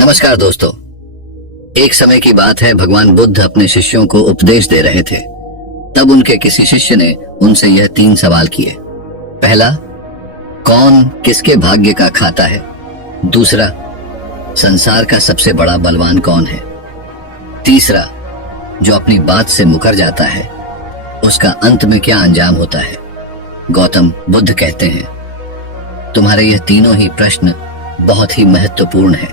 नमस्कार दोस्तों। एक समय की बात है, भगवान बुद्ध अपने शिष्यों को उपदेश दे रहे थे। तब उनके किसी शिष्य ने उनसे यह 3 सवाल किए। पहला, कौन किसके भाग्य का खाता है? दूसरा, संसार का सबसे बड़ा बलवान कौन है? तीसरा, जो अपनी बात से मुकर जाता है उसका अंत में क्या अंजाम होता है? गौतम बुद्ध कहते हैं, तुम्हारे यह तीनों ही प्रश्न बहुत ही महत्वपूर्ण है,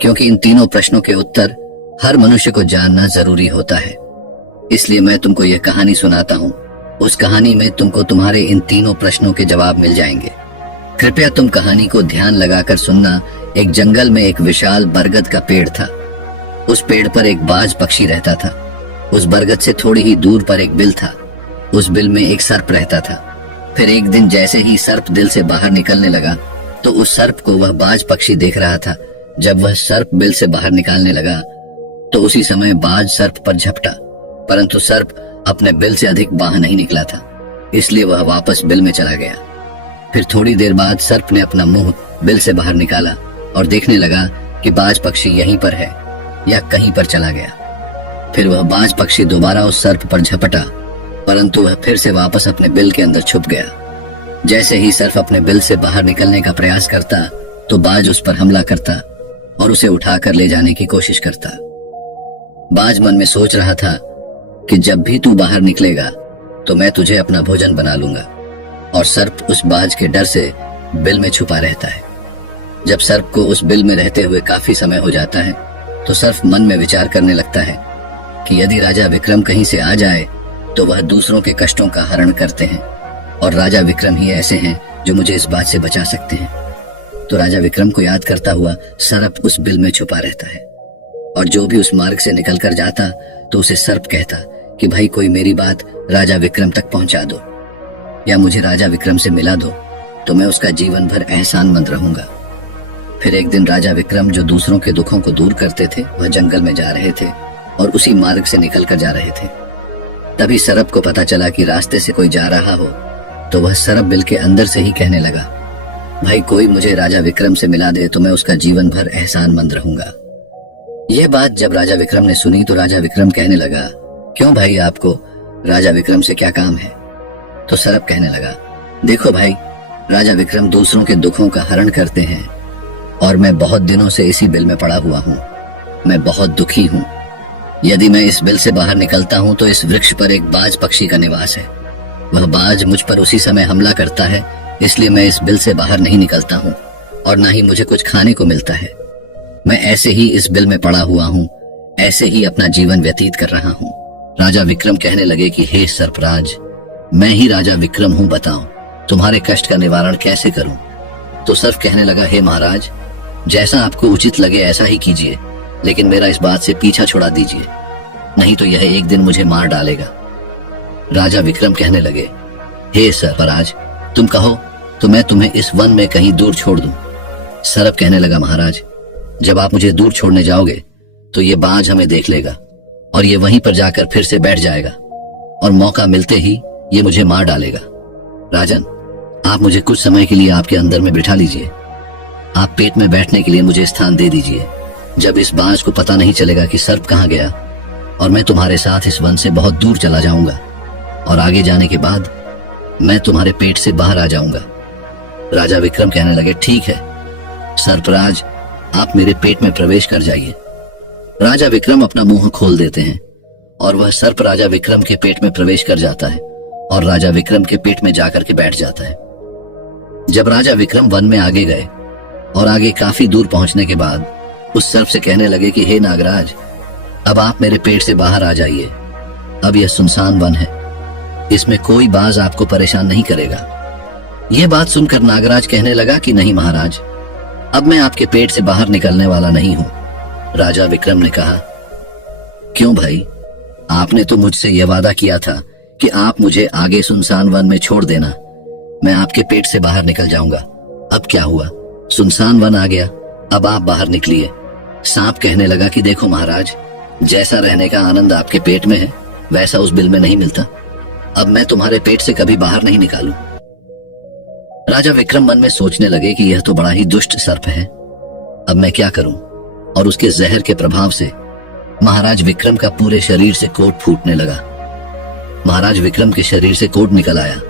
क्योंकि इन तीनों प्रश्नों के उत्तर हर मनुष्य को जानना जरूरी होता है। इसलिए मैं तुमको यह कहानी सुनाता हूँ। उस कहानी में तुमको तुम्हारे इन तीनों प्रश्नों के जवाब मिल जाएंगे। कृपया तुम कहानी को ध्यान लगाकर सुनना। एक जंगल में एक विशाल बरगद का पेड़ था। उस पेड़ पर एक बाज पक्षी रहता था। उस बरगद से थोड़ी ही दूर पर एक बिल था। उस बिल में एक सर्प रहता था। फिर एक दिन जैसे ही सर्प दिल से बाहर निकलने लगा तो उस सर्प को वह बाज पक्षी देख रहा था। जब वह सर्प बिल से बाहर निकालने लगा तो उसी समय बाज सर्प पर झपटा, परंतु सर्प अपने बिल से अधिक बाहर नहीं निकला था, इसलिए वह वापस बिल में चला गया। फिर थोड़ी देर बाद सर्प ने अपना मुंह बिल से बाहर निकाला और देखने लगा कि बाज पक्षी यहीं पर है या कहीं पर चला गया। फिर वह बाज पक्षी दोबारा उस सर्प पर झपटा, परंतु वह फिर से वापस अपने बिल के अंदर छुप गया। जैसे ही सर्प अपने बिल से बाहर निकलने का प्रयास करता तो बाज उस पर हमला करता और उसे उठाकर ले जाने की कोशिश करता। बाज मन में सोच रहा था कि जब भी तू बाहर निकलेगा तो मैं तुझे अपना भोजन बना लूंगा, और सर्प उस बाज के डर से बिल में छुपा रहता है। जब सर्प को उस बिल में रहते हुए काफी समय हो जाता है तो सर्प मन में विचार करने लगता है कि यदि राजा विक्रम कहीं से आ जाए तो वह दूसरों के कष्टों का हरण करते हैं, और राजा विक्रम ही ऐसे हैं जो मुझे इस बात से बचा सकते हैं। तो राजा विक्रम को याद करता हुआ सर्प उस बिल में छुपा रहता है, और जो भी उस मार्ग से निकल कर जाता तो उसे सर्प कहता कि भाई कोई मेरी बात राजा विक्रम तक पहुंचा दो, या मुझे राजा विक्रम से मिला दो, तो मैं उसका जीवन भर एहसानमंद रहूंगा। फिर एक दिन राजा विक्रम, जो दूसरों के दुखों को दूर करते थे, वह जंगल में जा रहे थे और उसी मार्ग से निकल कर जा रहे थे। तभी सर्प को पता चला कि रास्ते से कोई जा रहा हो, तो वह सर्प बिल के अंदर से ही कहने लगा, भाई कोई मुझे राजा विक्रम से मिला दे तो मैं उसका जीवन भर एहसानमंद रहूंगा। यह बात जब राजा विक्रम ने सुनी तो राजा विक्रम कहने लगा, क्यों भाई, आपको राजा विक्रम से क्या काम है? तो सर्प कहने लगा, देखो भाई, राजा विक्रम दूसरों के दुखों का हरण करते हैं और मैं बहुत दिनों से इसी बिल में पड़ा हुआ हूँ। मैं बहुत दुखी हूँ। यदि मैं इस बिल से बाहर निकलता हूँ तो इस वृक्ष पर एक बाज पक्षी का निवास है। वह बाज मुझ पर उसी समय हमला करता है, इसलिए मैं इस बिल से बाहर नहीं निकलता हूँ और ना ही मुझे कुछ खाने को मिलता है। मैं ऐसे ही इस बिल में पड़ा हुआ हूँ, ऐसे ही अपना जीवन व्यतीत कर रहा हूँ। राजा विक्रम कहने लगे कि हे सर्पराज, मैं ही राजा विक्रम हूँ, बताओ तुम्हारे कष्ट का निवारण कैसे करूं? तो सर्प कहने लगा, हे महाराज, जैसा आपको उचित लगे ऐसा ही कीजिए, लेकिन मेरा इस बात से पीछा छुड़ा दीजिए, नहीं तो यह एक दिन मुझे मार डालेगा। राजा विक्रम कहने लगे, हे सर्पराज, तुम कहो तो मैं तुम्हें इस वन में कहीं दूर छोड़ दूं। सर्प कहने लगा, महाराज, जब आप मुझे दूर छोड़ने जाओगे तो ये बाज हमें देख लेगा और ये वहीं पर जाकर फिर से बैठ जाएगा और मौका मिलते ही ये मुझे मार डालेगा। राजन, आप मुझे कुछ समय के लिए आपके अंदर में बिठा लीजिए। आप पेट में बैठने के लिए मुझे स्थान दे दीजिए। जब इस बाज को पता नहीं चलेगा कि सर्प कहाँ गया, और मैं तुम्हारे साथ इस वन से बहुत दूर चला जाऊंगा, और आगे जाने के बाद मैं तुम्हारे पेट से बाहर आ जाऊंगा। राजा विक्रम कहने लगे, ठीक है सर्पराज, आप मेरे पेट में प्रवेश कर जाइए। राजा विक्रम अपना मुंह खोल देते हैं और वह सर्प राजा विक्रम के पेट में प्रवेश कर जाता है और राजा विक्रम के पेट में जाकर के बैठ जाता है। जब राजा विक्रम वन में आगे गए और आगे काफी दूर पहुंचने के बाद उस सर्प से कहने लगे कि हे नागराज, अब आप मेरे पेट से बाहर आ जाइए। अब यह सुनसान वन है, इसमें कोई बाज आपको परेशान नहीं करेगा। यह बात सुनकर नागराज कहने लगा कि नहीं महाराज, अब मैं आपके पेट से बाहर निकलने वाला नहीं हूं। राजा विक्रम ने कहा, क्यों भाई, आपने तो मुझसे यह वादा किया था कि आप मुझे आगे सुनसान वन में छोड़ देना, मैं आपके पेट से बाहर निकल जाऊंगा। अब क्या हुआ, सुनसान वन आ गया, अब आप बाहर निकलिए। सांप कहने लगा कि देखो महाराज, जैसा रहने का आनंद आपके पेट में है वैसा उस बिल में नहीं मिलता। अब मैं तुम्हारे पेट से कभी बाहर नहीं निकालूं। राजा विक्रम मन में सोचने लगे कि यह तो बड़ा ही दुष्ट सर्प है, अब मैं क्या करूं? और उसके जहर के प्रभाव से महाराज विक्रम का पूरे शरीर से कोट फूटने लगा। महाराज विक्रम के शरीर से कोट निकल आया।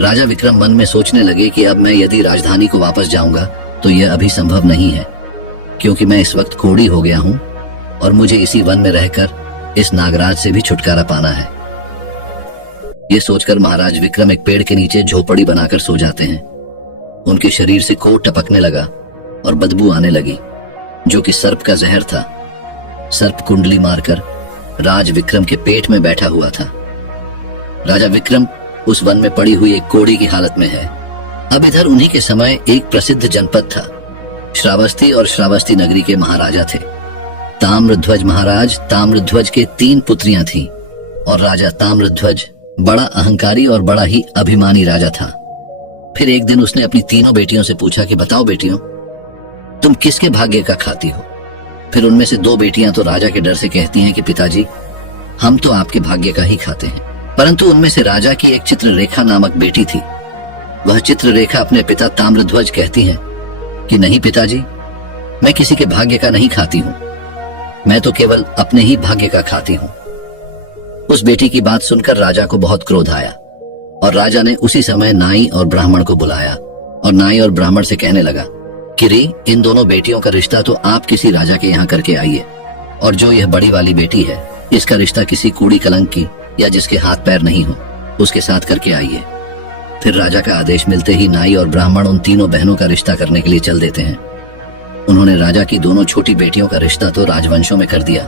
राजा विक्रम मन में सोचने लगे कि अब मैं यदि राजधानी को वापस जाऊंगा तो यह अभी संभव नहीं है, क्योंकि मैं इस वक्त कोढ़ी हो गया हूं और मुझे इसी वन में रहकर इस नागराज से भी छुटकारा पाना है। ये सोचकर महाराज विक्रम एक पेड़ के नीचे झोपड़ी बनाकर सो जाते हैं। उनके शरीर से कोट टपकने लगा और बदबू आने लगी, जो कि सर्प का जहर था। सर्प कुंडली मारकर राज विक्रम के पेट में बैठा हुआ था। राजा विक्रम उस वन में पड़ी हुई एक कोढ़ी की हालत में है। अब इधर उन्हीं के समय एक प्रसिद्ध जनपद था। श्रावस्ती और श्रावस्ती नगरी के महाराजा थे ताम्रध्वज महाराज। ताम्रध्वज के 3 पुत्रियां थीं और राजा ताम्रध्वज बड़ा अहंकारी और बड़ा ही अभिमानी राजा था। फिर एक दिन उसने अपनी तीनों बेटियों से पूछा कि बताओ बेटियों, तुम किसके भाग्य का खाती हो? फिर उनमें से 2 बेटियां तो राजा के डर से कहती हैं कि पिताजी, हम तो आपके भाग्य का ही खाते हैं। परंतु उनमें से राजा की एक चित्ररेखा नामक बेटी थी। वह चित्ररेखा अपने पिता ताम्रध्वज कहती है कि नहीं पिताजी, मैं किसी के भाग्य का नहीं खाती हूं, मैं तो केवल अपने ही भाग्य का खाती हूं। उस बेटी की बात सुनकर राजा को बहुत क्रोध आया और राजा ने उसी समय नाई और ब्राह्मण को बुलाया और नाई और ब्राह्मण से कहने लगा कि रे, इन दोनों बेटियों का रिश्ता तो आप किसी राजा के यहाँ करके आइए, और जो यह बड़ी वाली बेटी है इसका रिश्ता किसी कूड़ी कलंक की या जिसके हाथ पैर नहीं हो उसके साथ करके आइए। फिर राजा का आदेश मिलते ही नाई और ब्राह्मण उन तीनों बहनों का रिश्ता करने के लिए चल देते हैं। उन्होंने राजा की दोनों छोटी बेटियों का रिश्ता तो राजवंशों में कर दिया,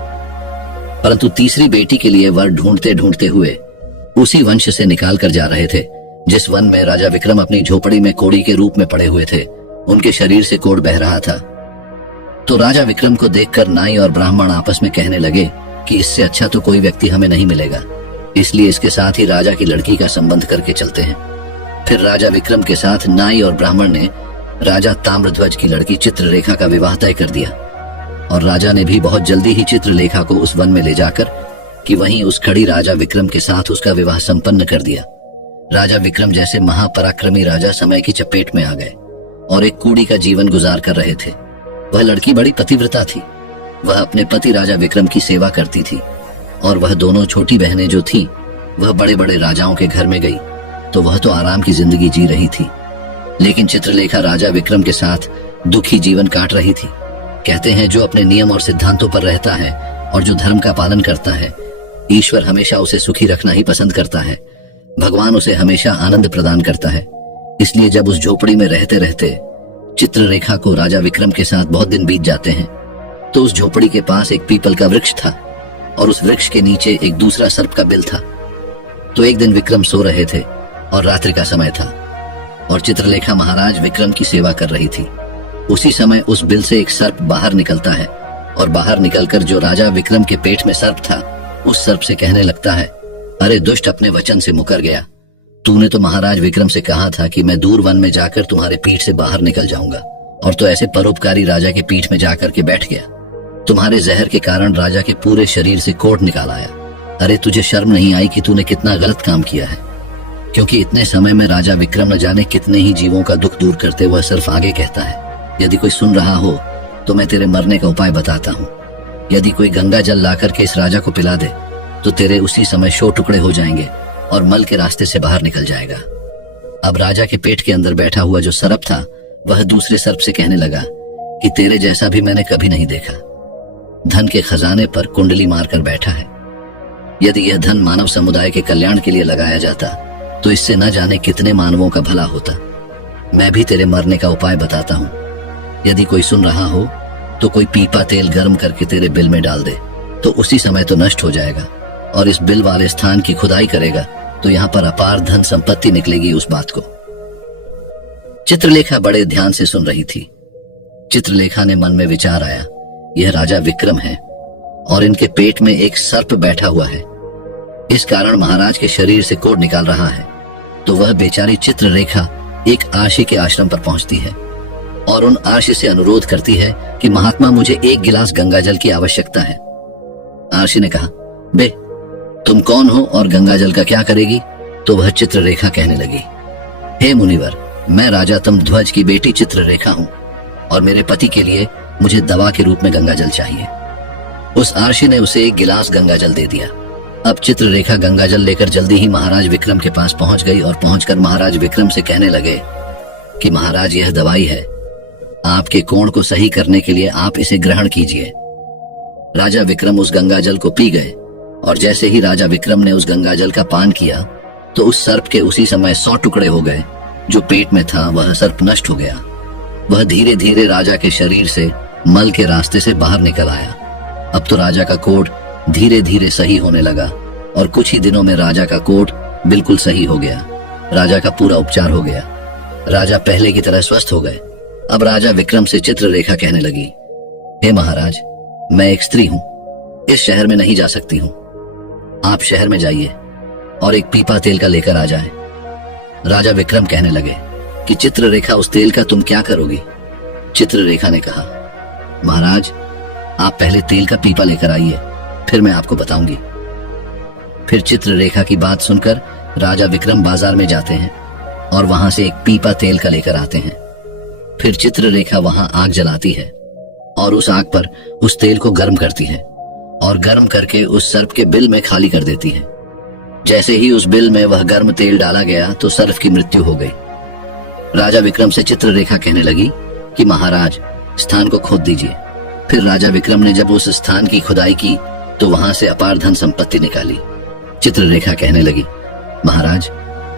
परंतु तीसरी बेटी के लिए वर ढूंढते ढूंढते हुए उसी वंश से निकाल कर जा रहे थे जिस वन में राजा विक्रम अपनी झोपड़ी में कोढ़ी के रूप में पड़े हुए थे। उनके शरीर से कोढ़ बह रहा था। तो राजा विक्रम को देखकर नाई और ब्राह्मण आपस में कहने लगे कि इससे अच्छा तो कोई व्यक्ति हमें नहीं मिलेगा, इसलिए इसके साथ ही राजा की लड़की का संबंध करके चलते हैं। फिर राजा विक्रम के साथ नाई और ब्राह्मण ने राजा ताम्रध्वज की लड़की चित्ररेखा का विवाह तय कर दिया और राजा ने भी बहुत जल्दी ही चित्रलेखा को उस वन में ले जाकर कि वहीं उस खड़ी राजा विक्रम के साथ उसका विवाह संपन्न कर दिया। राजा विक्रम जैसे महापराक्रमी राजा समय की चपेट में आ गए और एक कूड़ी का जीवन गुजार कर रहे थे। वह लड़की बड़ी पतिव्रता थी। वह अपने पति राजा विक्रम की सेवा करती थी और वह दोनों छोटी बहनें जो थी वह बड़े बड़े राजाओं के घर में गई तो वह तो आराम की जिंदगी जी रही थी, लेकिन चित्रलेखा राजा विक्रम के साथ दुखी जीवन काट रही थी। कहते हैं जो अपने नियम और सिद्धांतों पर रहता है और जो धर्म का पालन करता है, ईश्वर हमेशा उसे सुखी रखना ही पसंद करता है। भगवान उसे हमेशा आनंद प्रदान करता है। इसलिए जब उस झोपड़ी में रहते रहते चित्ररेखा को राजा विक्रम के साथ बहुत दिन बीत जाते हैं तो उस झोपड़ी के पास एक पीपल का वृक्ष था और उस वृक्ष के नीचे एक दूसरा सर्प का बिल था। तो एक दिन विक्रम सो रहे थे और रात्रि का समय था और चित्रलेखा महाराज विक्रम की सेवा कर रही थी। उसी समय उस बिल से एक सर्प बाहर निकलता है और बाहर निकलकर जो राजा विक्रम के पेट में सर्प था उस सर्प से कहने लगता है, अरे दुष्ट, अपने वचन से मुकर गया। तूने तो महाराज विक्रम से कहा था कि मैं दूर वन में जाकर तुम्हारे पीठ से बाहर निकल जाऊंगा, और तो ऐसे परोपकारी राजा के पीठ में जाकर के बैठ गया। तुम्हारे जहर के कारण राजा के पूरे शरीर से कोढ़ निकाल आया। अरे तुझे शर्म नहीं आई कि तूने कितना गलत काम किया है? क्योंकि इतने समय में राजा विक्रम न जाने कितने ही जीवों का दुख दूर करते हुए सिर्फ आगे कहता है, यदि कोई सुन रहा हो तो मैं तेरे मरने का उपाय बताता हूँ। यदि कोई गंगा जल लाकर के इस राजा को पिला दे तो तेरे उसी समय 100 टुकड़े हो जाएंगे और मल के रास्ते से बाहर निकल जाएगा। अब राजा के पेट के अंदर बैठा हुआ जो सर्प था वह दूसरे सर्प से कहने लगा कि तेरे जैसा भी मैंने कभी नहीं देखा। धन के खजाने पर कुंडली मारकर बैठा है। यदि यह धन मानव समुदाय के कल्याण के लिए लगाया जाता तो इससे न जाने कितने मानवों का भला होता। मैं भी तेरे मरने का उपाय बताता हूँ। यदि कोई सुन रहा हो तो कोई पीपा तेल गर्म करके तेरे बिल में डाल दे तो उसी समय तो नष्ट हो जाएगा, और इस बिल वाले स्थान की खुदाई करेगा तो यहाँ पर अपार धन संपत्ति निकलेगी उस बात को। चित्रलेखा बड़े ध्यान से सुन रही थी। चित्रलेखा ने मन में विचार आया, यह राजा विक्रम है और इनके पेट में एक सर्प बैठा हुआ है, इस कारण महाराज के शरीर से कोढ़ निकाल रहा है। तो वह बेचारी चित्ररेखा एक आशी के आश्रम पर पहुंचती है और उन आशी से अनुरोध करती है कि महात्मा, मुझे 1 गिलास गंगा जल की आवश्यकता है। आशी ने कहा, बे तुम कौन हो और गंगा जल का क्या करेगी? तो वह चित्ररेखा कहने लगी, हे मुनिवर, मैं राजा ताम्रध्वज की बेटी चित्ररेखा हूँ और मेरे पति के लिए मुझे दवा के रूप में गंगाजल चाहिए। उस आरशी ने उसे एक गिलास गंगाजल दे दिया। अब चित्ररेखा गंगाजल लेकर जल्दी ही महाराज विक्रम के पास पहुंच गई और पहुंचकर महाराज विक्रम से कहने लगे कि महाराज, यह दवाई है, आपके कोण को सही करने के लिए आप इसे ग्रहण कीजिए। राजा विक्रम उस गंगाजल को पी गए और जैसे ही राजा विक्रम ने उस गंगाजल का पान किया तो उस सर्प के उसी समय 100 टुकड़े हो गए। जो पेट में था वह सर्प नष्ट हो गया। वह धीरे धीरे राजा के शरीर से मल के रास्ते से बाहर निकल आया। अब तो राजा का कोढ़ धीरे धीरे सही होने लगा और कुछ ही दिनों में राजा का कोढ़ बिल्कुल सही हो गया। राजा का पूरा उपचार हो गया। राजा पहले की तरह स्वस्थ हो गए। अब राजा विक्रम से चित्ररेखा कहने लगी, हे महाराज, मैं एक स्त्री हूं, इस शहर में नहीं जा सकती हूं। आप शहर में जाइए और एक पीपा तेल का लेकर आ जाए। राजा विक्रम कहने लगे कि चित्ररेखा, उस तेल का तुम क्या करोगी? चित्ररेखा ने कहा, महाराज, आप पहले तेल का पीपा लेकर आइए, फिर मैं आपको बताऊंगी। फिर चित्ररेखा की बात सुनकर राजा विक्रम बाजार में जाते हैं और वहां से एक पीपा तेल का लेकर आते हैं। फिर चित्ररेखा वहां आग जलाती है और उस आग पर उस तेल को गर्म करती है और गर्म करके उस सर्प के बिल में खाली कर देती है। जैसे ही उस बिल में वह गर्म तेल डाला गया तो सर्प की मृत्यु हो गई। राजा विक्रम से चित्ररेखा कहने लगी कि महाराज, स्थान को खोद दीजिए। फिर राजा विक्रम ने जब उस स्थान की खुदाई की तो वहां से अपार धन संपत्ति निकाली। चित्ररेखा कहने लगी, महाराज,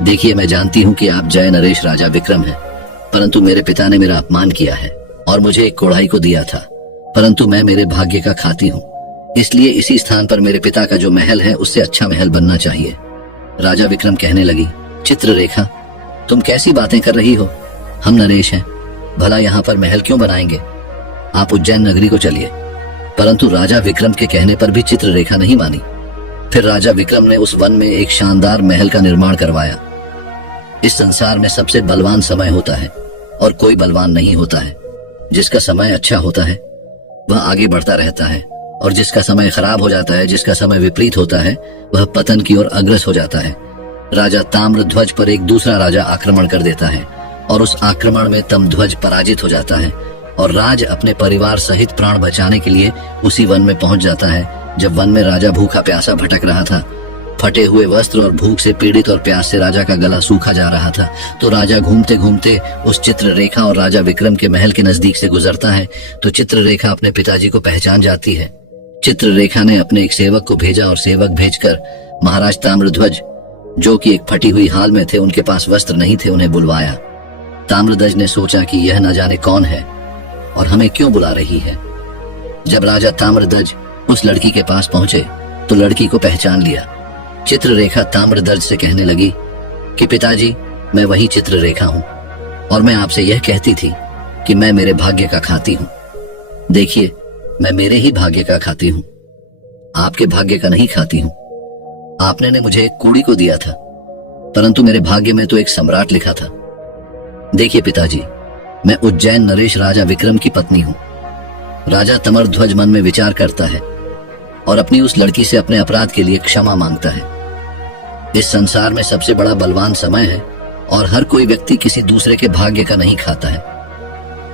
देखिए, मैं जानती हूँ कि आप जय नरेश राजा विक्रम हैं, परंतु मेरे पिता ने मेरा अपमान किया है और मुझे एक कोढ़ाई को दिया था, परंतु मैं मेरे भाग्य का खाती हूँ, इसलिए इसी स्थान पर मेरे पिता का जो महल है उससे अच्छा महल बनना चाहिए। राजा विक्रम कहने लगी, चित्ररेखा, तुम कैसी बातें कर रही हो? हम नरेश हैं, भला यहाँ पर महल क्यों बनाएंगे? आप उज्जैन नगरी को चलिए। परंतु राजा विक्रम के कहने पर भी चित्ररेखा नहीं मानी। फिर राजा विक्रम ने उस वन में एक शानदार महल का निर्माण करवाया। इस संसार में सबसे बलवान समय होता है और कोई बलवान नहीं होता है। जिसका समय अच्छा होता है वह आगे बढ़ता रहता है और जिसका समय खराब हो जाता है, जिसका समय विपरीत होता है, वह पतन की ओर अग्रसर हो जाता है। राजा ताम्रध्वज पर एक दूसरा राजा आक्रमण कर देता है और उस आक्रमण में तमध्वज पराजित हो जाता है और राज अपने परिवार सहित प्राण बचाने के लिए उसी वन में पहुंच जाता है। जब वन में राजा भूखा प्यासा भटक रहा था, फटे हुए वस्त्र और भूख से पीड़ित और प्यास से राजा का गला सूखा जा रहा था, तो राजा घूमते घूमते उस चित्ररेखा और राजा विक्रम के महल के नजदीक से गुजरता है। तो चित्ररेखा अपने पिताजी को पहचान जाती है। चित्ररेखा ने अपने एक सेवक को भेजा और सेवक भेजकर महाराज ताम्रध्वज, जो कि एक फटी हुई हाल में थे, उनके पास वस्त्र नहीं थे, उन्हें बुलवाया। ताम्रध्वज ने सोचा कि यह न जाने कौन है और हमें क्यों बुला रही है। जब राजा ताम्रध्वज उस लड़की के पास पहुंचे तो लड़की को पहचान लिया। चित्ररेखा ताम्रध्वज से कहने लगी कि पिताजी, मैं वही चित्ररेखा हूं और मैं आपसे यह कहती थी कि मैं मेरे भाग्य का खाती हूं। देखिए, मैं मेरे ही भाग्य का खाती हूं, आपके भाग्य का नहीं खाती हूं। आपने ने मुझे एक कूड़ी को दिया था, परंतु मेरे भाग्य में तो एक सम्राट लिखा था। देखिए पिताजी, मैं उज्जैन नरेश राजा विक्रम की पत्नी हूं। राजा ताम्रध्वज मन में विचार करता है और अपनी उस लड़की से अपने अपराध के लिए क्षमा मांगता है। इस संसार में सबसे बड़ा बलवान समय है और हर कोई व्यक्ति किसी दूसरे के भाग्य का नहीं खाता है।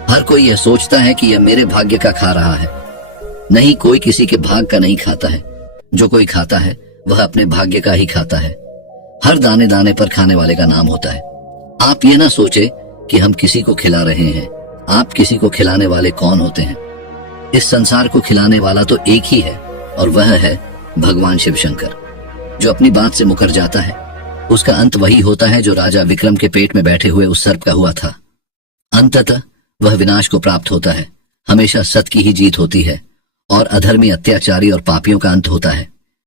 हर कोई यह सोचता है कि यह मेरे भाग्य का खा रहा है। नहीं, कोई किसी के भाग का नहीं खाता है। जो कोई खाता है वह अपने भाग्य का ही खाता है। हर दाने दाने पर खाने वाले का नाम होता है। आप ये ना सोचे कि हम किसी को खिला रहे हैं। आप किसी को खिलाने वाले कौन होते हैं? इस संसार को खिलाने वाला तो एक ही है और वह है भगवान शिव शंकर। जो अपनी बात से मुकर जाता है उसका अंत वही होता है जो राजा विक्रम के पेट में बैठे हुए उस सर्प का हुआ था। अंततः वह विनाश को प्राप्त होता है। हमेशा सत्य की ही जीत होती है और अधर्मी, अत्याचारी और पापियों का अंत होता है।